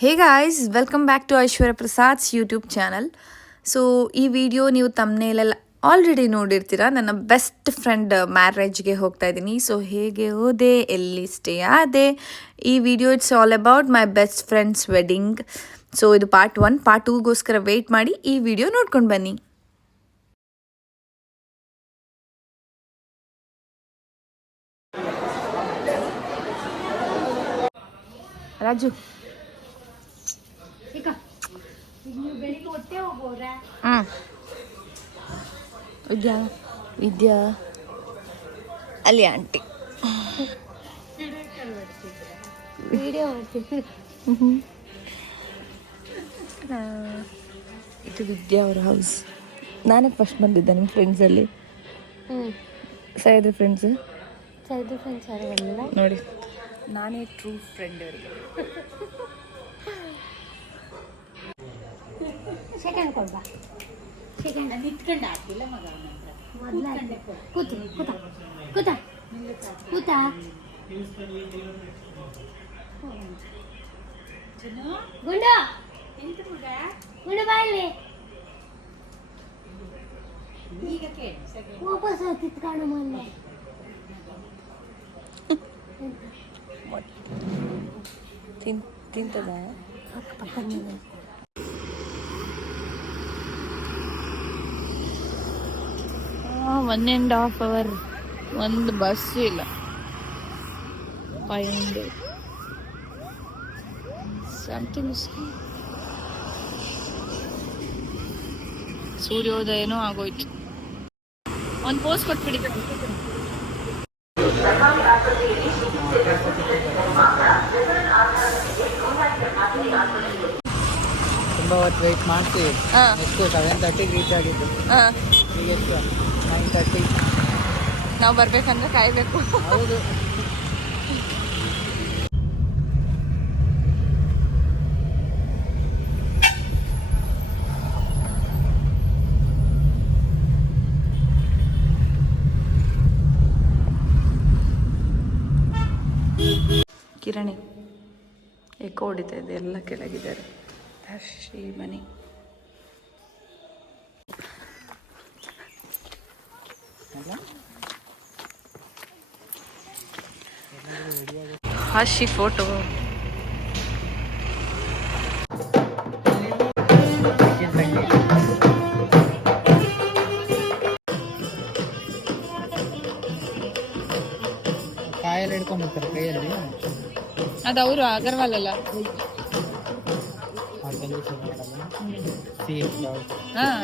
Hey guys, welcome back to Aishwarya Prasad's YouTube channel. So ಈ video ನೀವು ತಮ್ನೇಲೆಲ್ಲ ಆಲ್ರೆಡಿ ನೋಡಿರ್ತೀರ. ನನ್ನ ಬೆಸ್ಟ್ ಫ್ರೆಂಡ್ ಮ್ಯಾರೇಜ್ಗೆ ಹೋಗ್ತಾ ಇದ್ದೀನಿ. ಸೊ ಹೇಗೆ ಹೋದೆ, ಎಲ್ಲಿ ಸ್ಟೇ ಆದೆ, ಈ video it's all about my best friends wedding. So ಇದು ಪಾರ್ಟ್ 1. ಪಾರ್ಟ್ 2ಗೋಸ್ಕರ ವೆಯ್ಟ್ ಮಾಡಿ ಈ ವಿಡಿಯೋ ನೋಡ್ಕೊಂಡು ಬನ್ನಿ. ರಾಜು ವಿದ್ಯಾ ಅಲ್ಲಿ ಆಂಟಿ ಇದು ವಿದ್ಯಾ ಅವ್ರ ಹೌಸ್. ನಾನೇ ಫಸ್ಟ್ ಬಂದಿದ್ದೆ ನಿಮ್ಮ ಫ್ರೆಂಡ್ಸಲ್ಲಿ. ಸೈದ್ರ ಫ್ರೆಂಡ್ಸ್ ನೋಡಿ, ನಾನೇ ಟ್ರೂ ಫ್ರೆಂಡ್ ಅವರಿಗೆ. ಸೆಕೆಂಡ್ ಕೊಡ್ಬಾ, ಸೆಕೆಂಡ್ ನಿಂತ್ಕೊಂಡು ಆಗ್ತಿಲ್ಲ ಮಗ. ಮೊದಲು ಕೂತು ಕೂತ ಕೂತ ಕೂತ ಗುಂಡು ಎಂತ ಮಗ ಗುಂಡು ಬಾಯಲ್ಲಿ ಈಗ ಕೇಳಿ ವಾಪಸ್ ತಿತ್ಕೊಂಡು ಮೊನ್ನೆ ತಿಂತದ ಪಕ್ಕ 1.5 hour ಒಂದು ಬಸ್ ಇಲ್ಲ. 500 ಸಮಥಿಂಗ್. ಸೂರ್ಯೋದಯನೂ ಆಗೋಯ್ತು. ಒಂದು ಪೋಸ್ಟ್ ಕೊಟ್ಬಿಡಿ. ತುಂಬ ಹೊತ್ತು ವೆಯ್ಟ್ ಮಾಡ್ತೀವಿ. ಎಷ್ಟು 7:30 ರೀಚ್ ಆಗಿದ್ದು, ಈಗ ಎಷ್ಟು 9:30. ನಾವು ಬರ್ಬೇಕಂದ್ರೆ ಕಾಯ್ಬೇಕು. ಹೌದು. ಕಿರಣಿ ಎಕೋ ಹೊಡಿತಾ ಇದೆ, ಎಲ್ಲ ಕೆಳಗಿದ್ದಾರೆ. ಶ್ರೀ ಮನೆ ಹಾಶಿ ಫೋಟೋ. ಕಾಯಲ್ಲಿ ಹಿಡ್ಕೊಂಡ್ಬರ್ತಾರೆ ಕೈಯಲ್ಲಿ. ಅದು ಅವರು ಅಗರ್ವಾಲ್ ಅಲ್ಲ. ಹಾಂ